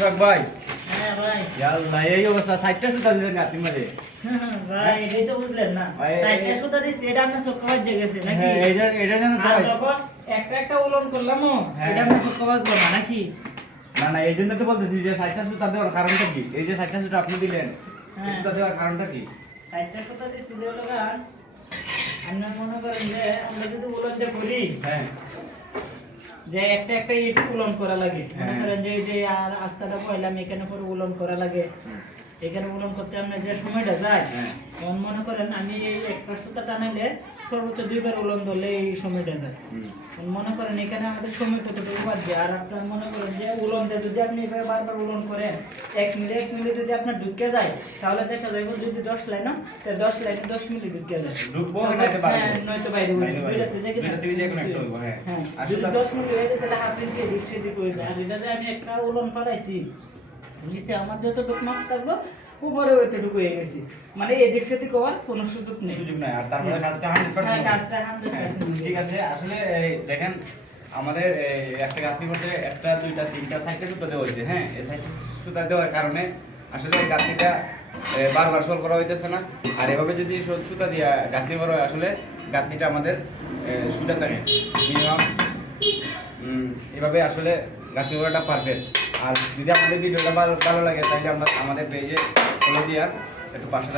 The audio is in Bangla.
আশরাফ ভাই হ্যাঁ ভাই আল্লাহ এই অবস্থা 60টা সুতা দিলেন গাতি মাঝে ভাই এই তো বুঝলেন না ভাই, সাইডটা সুতা দিছি এটা আপনার শুক্রবার জেগেছে নাকি হ্যাঁ এটা জানো তো আর তখন একটা একটা উলন করলাম হ্যাঁ। এটা আপনার শুক্রবার না নাকি না না এই জন্য তো বলতেছি যে 60টা সুতা দেওয়ার কারণটা কি এই যে 60টা সুতা আপনি দিলেন এই হ্যাঁ। সুতা দেওয়ার কারণটা কি সাইডটা সুতা দিছি যে হলো গান আমরা মনে করেন যে আমরা যদি উলনটা করি হ্যাঁ যে একটা একটা ইট উলন করা লাগে মনে হ্যাঁ। করেন যে এই যে আর আস্তাটা পয়লাম এখানে পরে উলন করা লাগে এখানে উলন করতে আমরা যে সময়টা যায় হ্যাঁ। তখন মনে করেন আমি এই একটা সুতা টানাইলে সর্বোচ্চ 2 বার উলন ধরলে এই সময়টা যায় মনে করেন এখানে আমাদের সময় কতটুকু বাজছে আর আপনার মনে করেন যে উলনটা যদি আপনি এভাবে বারবার উলন করেন 1 মিনিট যদি আপনার ঢুকে যায় তাহলে দেখা যাবে যদি 10 লাইন তাহলে 10 লাইনে 10 মিনিট ঢুকে যায় ঢুকবো নয়তো বাইরে হ্যাঁ, নয়তো বাইরে বাইরে হইবে। বাইরে। দুইটাতে যে কি না? দুইটা থেকে যে কোনো একটা হইবো, হ্যাঁ। হ্যাঁ, আর যদি সুতা- 10 মিনিট হয়ে যায় তাহলে হাফ ইঞ্চি এদিক সেদিক হয়ে যায় আর এটা যে আমি একটা উলন ফালাইছি নিচে আমার যতটুকু মাপ থাকবো উপরে ওইটুকু হয়ে গেছি মানে এদিক সেদিক হওয়ার কোনো সুযোগ নেই সুযোগ নাই আর তারপরে কাজটা 100% হ্যাঁ, হবে। কাজটা 100% ঠিক আছে আসলে এই দেখেন আমাদের একটা গাঁথনি করতে একটা দুইটা তিনটা 60টা সুতা দেওয়া হয়েছে হ্যাঁ এই 60টা সুতা দেওয়ার কারণে আসলে এই গাঁথনিটা বারবার সল করা হইতেছে না আর এভাবে যদি সুতা দিয়ে গাঁথনি করা হয় আসলে গাঁথনিটা আমাদের সুতা থাকে মিনিমাম এভাবে আসলে গাঁথনি করাটা পারফেক্ট আর যদি আমাদের ভিডিওটা ভালো লাগে তাহলে আমরা আমাদের পেজে ফলো দিয়া একটু পাশে